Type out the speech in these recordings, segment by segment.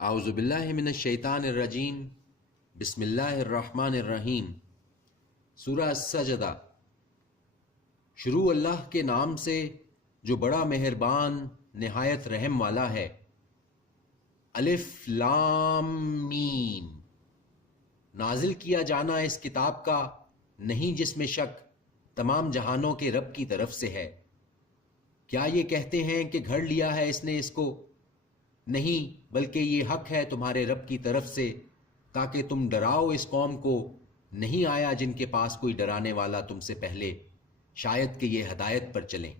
اعوذ باللہ من الشیطان الرجیم، بسم اللہ الرحمن الرحیم۔ سورہ السجدہ۔ شروع اللہ کے نام سے جو بڑا مہربان نہایت رحم والا ہے۔ الف لام میم۔ نازل کیا جانا اس کتاب کا نہیں جس میں شک تمام جہانوں کے رب کی طرف سے ہے۔ کیا یہ کہتے ہیں کہ گھڑ لیا ہے اس نے اس کو؟ نہیں، بلکہ یہ حق ہے تمہارے رب کی طرف سے تاکہ تم ڈراؤ اس قوم کو۔ نہیں آیا جن کے پاس کوئی ڈرانے والا تم سے پہلے، شاید کہ یہ ہدایت پر چلیں۔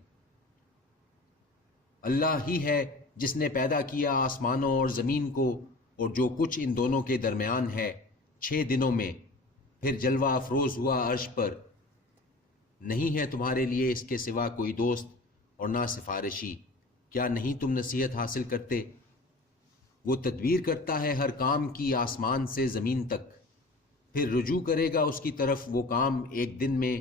اللہ ہی ہے جس نے پیدا کیا آسمانوں اور زمین کو اور جو کچھ ان دونوں کے درمیان ہے 6 دنوں میں، پھر جلوہ افروز ہوا عرش پر۔ نہیں ہے تمہارے لیے اس کے سوا کوئی دوست اور نہ سفارشی۔ کیا نہیں تم نصیحت حاصل کرتے؟ وہ تدبیر کرتا ہے ہر کام کی آسمان سے زمین تک، پھر رجوع کرے گا اس کی طرف وہ کام ایک دن میں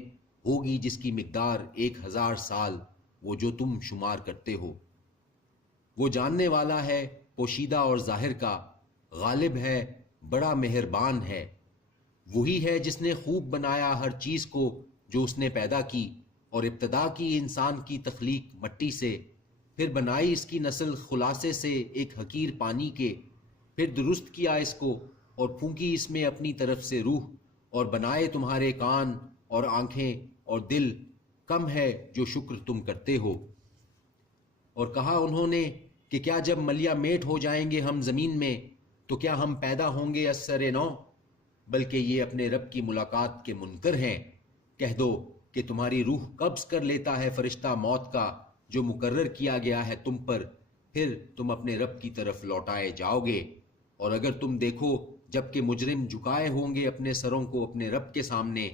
ہوگی جس کی مقدار 1000 سال، وہ جو تم شمار کرتے ہو۔ وہ جاننے والا ہے پوشیدہ اور ظاہر کا، غالب ہے، بڑا مہربان ہے۔ وہی ہے جس نے خوب بنایا ہر چیز کو جو اس نے پیدا کی، اور ابتدا کی انسان کی تخلیق مٹی سے، پھر بنائی اس کی نسل خلاصے سے ایک حقیر پانی کے، پھر درست کیا اس کو اور پھونکی اس میں اپنی طرف سے روح، اور بنائے تمہارے کان اور آنکھیں اور دل، کم ہے جو شکر تم کرتے ہو۔ اور کہا انہوں نے کہ کیا جب ملیا میٹ ہو جائیں گے ہم زمین میں تو کیا ہم پیدا ہوں گے از سر نو؟ بلکہ یہ اپنے رب کی ملاقات کے منکر ہیں۔ کہہ دو کہ تمہاری روح قبض کر لیتا ہے فرشتہ موت کا جو مقرر کیا گیا ہے تم پر، پھر تم اپنے رب کی طرف لوٹائے جاؤ گے۔ اور اگر تم دیکھو جب کہ مجرم جھکائے ہوں گے اپنے سروں کو اپنے رب کے سامنے،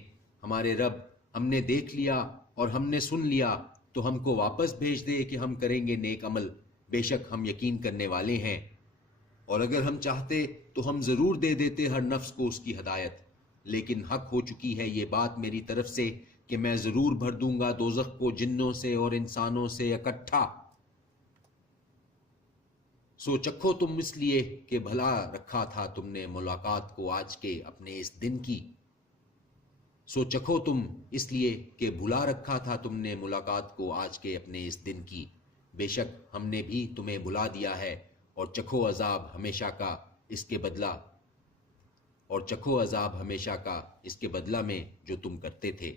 ہمارے رب، ہم نے دیکھ لیا اور ہم نے سن لیا، تو ہم کو واپس بھیج دے کہ ہم کریں گے نیک عمل، بے شک ہم یقین کرنے والے ہیں۔ اور اگر ہم چاہتے تو ہم ضرور دے دیتے ہر نفس کو اس کی ہدایت، لیکن حق ہو چکی ہے یہ بات میری طرف سے کہ میں ضرور بھر دوں گا دوزخ کو جنوں سے اور انسانوں سے اکٹھا۔ سو چکھو تم اس لیے کہ بھلا رکھا تھا تم نے ملاقات کو آج کے اپنے اس دن کی۔ سو چکھو تم اس لیے کہ بھلا رکھا تھا تم نے ملاقات کو آج کے اپنے اس دن کی، بے شک ہم نے بھی تمہیں بھلا دیا ہے، اور چکھو عذاب ہمیشہ کا اس کے بدلہ، اور چکھو عذاب ہمیشہ کا اس کے بدلہ میں جو تم کرتے تھے۔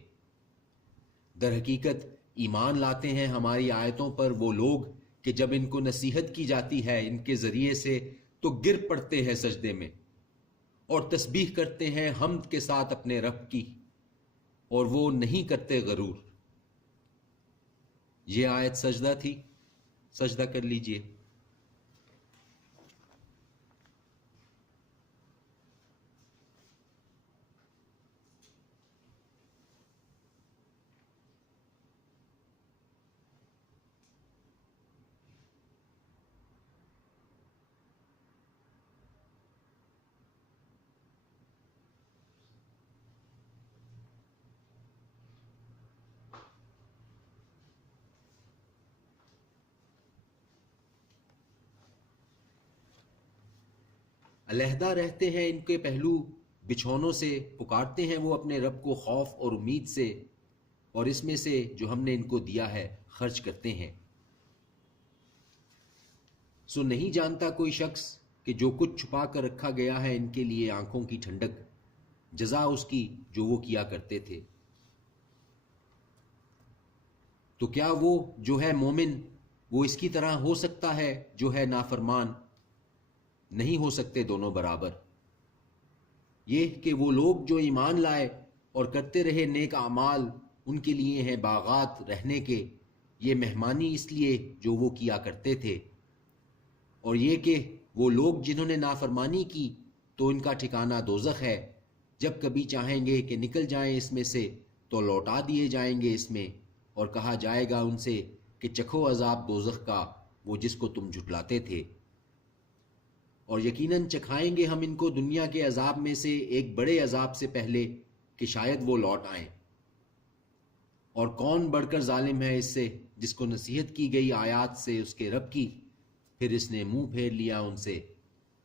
در حقیقت ایمان لاتے ہیں ہماری آیتوں پر وہ لوگ کہ جب ان کو نصیحت کی جاتی ہے ان کے ذریعے سے تو گر پڑتے ہیں سجدے میں، اور تسبیح کرتے ہیں حمد کے ساتھ اپنے رب کی، اور وہ نہیں کرتے غرور۔ یہ آیت سجدہ تھی، سجدہ کر لیجئے۔ علیحدہ رہتے ہیں ان کے پہلو بچھونوں سے، پکارتے ہیں وہ اپنے رب کو خوف اور امید سے، اور اس میں سے جو ہم نے ان کو دیا ہے خرچ کرتے ہیں۔ سو نہیں جانتا کوئی شخص کہ جو کچھ چھپا کر رکھا گیا ہے ان کے لیے آنکھوں کی ٹھنڈک، جزا اس کی جو وہ کیا کرتے تھے۔ تو کیا وہ جو ہے مومن وہ اس کی طرح ہو سکتا ہے جو ہے نافرمان؟ نہیں ہو سکتے دونوں برابر۔ یہ کہ وہ لوگ جو ایمان لائے اور کرتے رہے نیک اعمال، ان کے لیے ہیں باغات رہنے کے، یہ مہمانی اس لیے جو وہ کیا کرتے تھے۔ اور یہ کہ وہ لوگ جنہوں نے نافرمانی کی تو ان کا ٹھکانہ دوزخ ہے، جب کبھی چاہیں گے کہ نکل جائیں اس میں سے تو لوٹا دیے جائیں گے اس میں، اور کہا جائے گا ان سے کہ چکھو عذاب دوزخ کا وہ جس کو تم جھٹلاتے تھے۔ اور یقیناً چکھائیں گے ہم ان کو دنیا کے عذاب میں سے ایک بڑے عذاب سے پہلے کہ شاید وہ لوٹ آئیں۔ اور کون بڑھ کر ظالم ہے اس سے جس کو نصیحت کی گئی آیات سے اس کے رب کی، پھر اس نے منہ پھیر لیا ان سے۔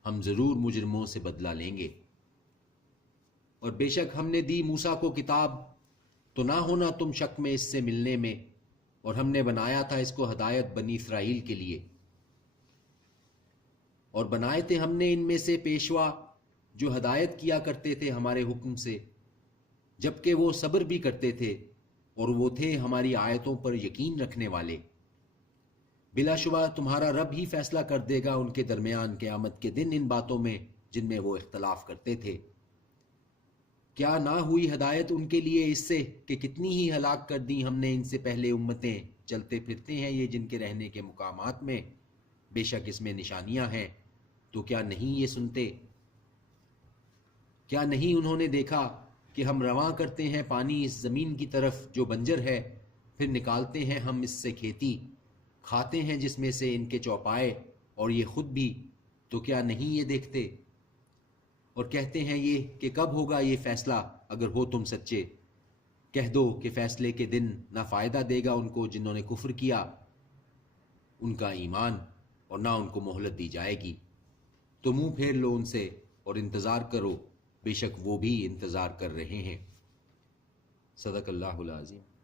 ہم ضرور مجرموں سے بدلہ لیں گے۔ اور بے شک ہم نے دی موسیٰ کو کتاب، تو نہ ہونا تم شک میں اس سے ملنے میں، اور ہم نے بنایا تھا اس کو ہدایت بنی اسرائیل کے لیے، اور بنائے تھے ہم نے ان میں سے پیشوا جو ہدایت کیا کرتے تھے ہمارے حکم سے، جبکہ وہ صبر بھی کرتے تھے، اور وہ تھے ہماری آیتوں پر یقین رکھنے والے۔ بلا شبہ تمہارا رب ہی فیصلہ کر دے گا ان کے درمیان قیامت کے دن ان باتوں میں جن میں وہ اختلاف کرتے تھے۔ کیا نہ ہوئی ہدایت ان کے لیے اس سے کہ کتنی ہی ہلاک کر دی ہم نے ان سے پہلے امتیں، چلتے پھرتے ہیں یہ جن کے رہنے کے مقامات میں، بے شک اس میں نشانیاں ہیں، تو کیا نہیں یہ سنتے؟ کیا نہیں انہوں نے دیکھا کہ ہم رواں کرتے ہیں پانی اس زمین کی طرف جو بنجر ہے، پھر نکالتے ہیں ہم اس سے کھیتی، کھاتے ہیں جس میں سے ان کے چوپائے اور یہ خود بھی، تو کیا نہیں یہ دیکھتے؟ اور کہتے ہیں یہ کہ کب ہوگا یہ فیصلہ اگر ہو تم سچے؟ کہہ دو کہ فیصلے کے دن نہ فائدہ دے گا ان کو جنہوں نے کفر کیا ان کا ایمان، اور نہ ان کو مہلت دی جائے گی۔ تو منہ پھیر لو ان سے اور انتظار کرو، بے شک وہ بھی انتظار کر رہے ہیں۔ صدق اللہ العظیم۔